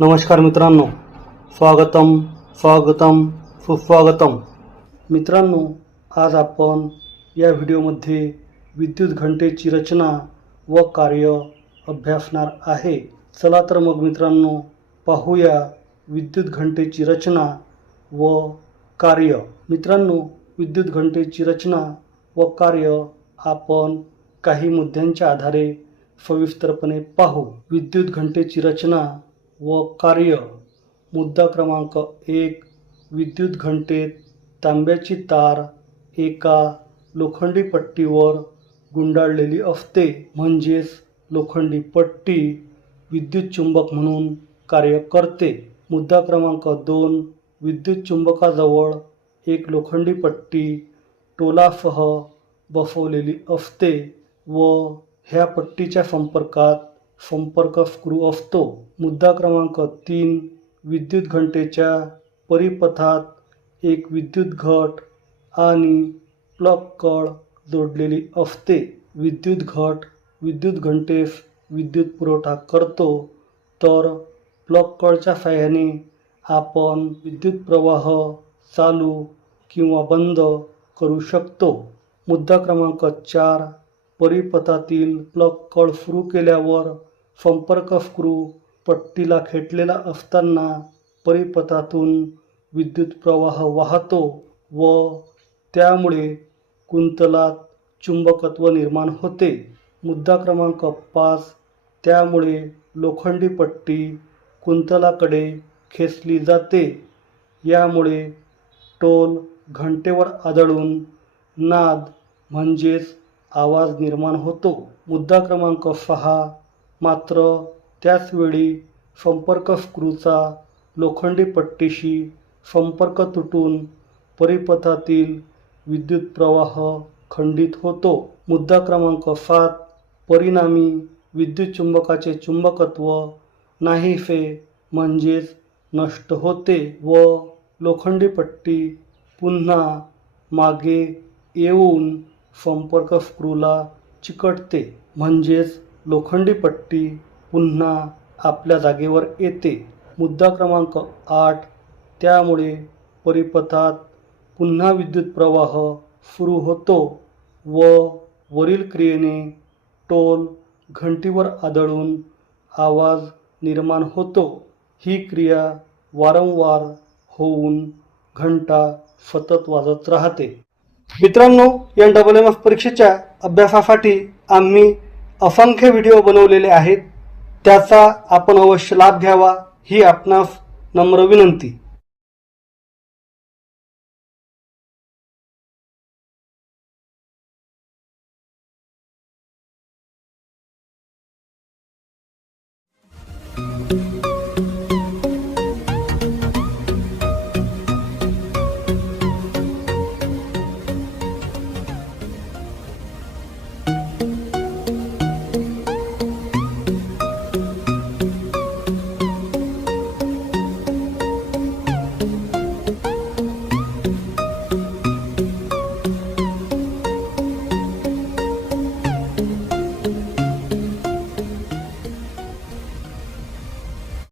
नमस्कार मित्रांनो. स्वागतम स्वागतम सुस्वागतम. मित्रांनो आज आपण या व्हिडिओमध्ये विद्युत घंटेची रचना व कार्य अभ्यासणार आहे. चला तर मग मित्रांनो पाहूया विद्युत घंटेची रचना व कार्य. मित्रांनो विद्युत घंटेची रचना व कार्य आपण काही मुद्द्यांच्या आधारे सविस्तरपणे पाहू. विद्युत घंटेची रचना व कार्य मुद्दा क्रमांक एक विद्युत घंटेत तांब्याची तार एका लोखंडी पट्टीवर गुंडाळलेली असते म्हणजेच लोखंडी पट्टी विद्युत चुंबक म्हणून कार्य करते. मुद्दा क्रमांक दोन विद्युत चुंबकाजवळ एक लोखंडी पट्टी टोलासह बसवलेली असते व ह्या पट्टीच्या संपर्कात संपर्क स्क्रू असतो. मुद्दा क्रमांक तीन विद्युत घंटेच्या परिपथात एक विद्युत घट आणि प्लग कळ जोडलेली असते. विद्युत घट विद्युत घंटेस विद्युत पुरवठा करतो. तर प्लग कळच्या साहाय्याने आपण विद्युत प्रवाह चालू किंवा बंद करू शकतो. मुद्दा क्रमांक चार परिपथातील प्लग कळ सुरू केल्यावर संपर्क स्क्रू पट्टीला खेटलेला असताना परिपथातून विद्युत प्रवाह वाहतो व त्यामुळे कुंतलात चुंबकत्व निर्माण होते. मुद्दा क्रमांक पाच. त्यामुळे लोखंडी पट्टी कुंतलाकडे खेचली जाते. यामुळे टोल घंटेवर आदळून नाद म्हणजेच आवाज निर्माण होतो. मुद्दा क्रमांक सहा मात्र त्याचवेळी संपर्क स्क्रूचा लोखंडी पट्टीशी संपर्क तुटून परिपथातील विद्युत प्रवाह खंडित होतो. मुद्दा क्रमांक सात परिणामी विद्युत चुंबकाचे चुंबकत्व नाहीसे म्हणजेच नष्ट होते व लोखंडी पट्टी पुन्हा मागे येऊन संपर्क स्क्रूला चिकटते. म्हणजेच लोखंडी पट्टी पुन्हा आपल्या जागेवर येते. मुद्दा क्रमांक आठ. त्यामुळे परिपथात पुन्हा विद्युत प्रवाह सुरू होतो व वरील क्रियेने टोल घंटीवर आदळून आवाज निर्माण होतो. ही क्रिया वारंवार होऊन घंटा सतत वाजत राहते. मित्रांनो एन डबल एम एफ परीक्षेच्या अभ्यासासाठी आम्ही असंख्य व्हिडिओ बनवलेले आहेत. त्याचा आपण अवश्य लाभ घ्यावा ही आपणास नम्र विनंती.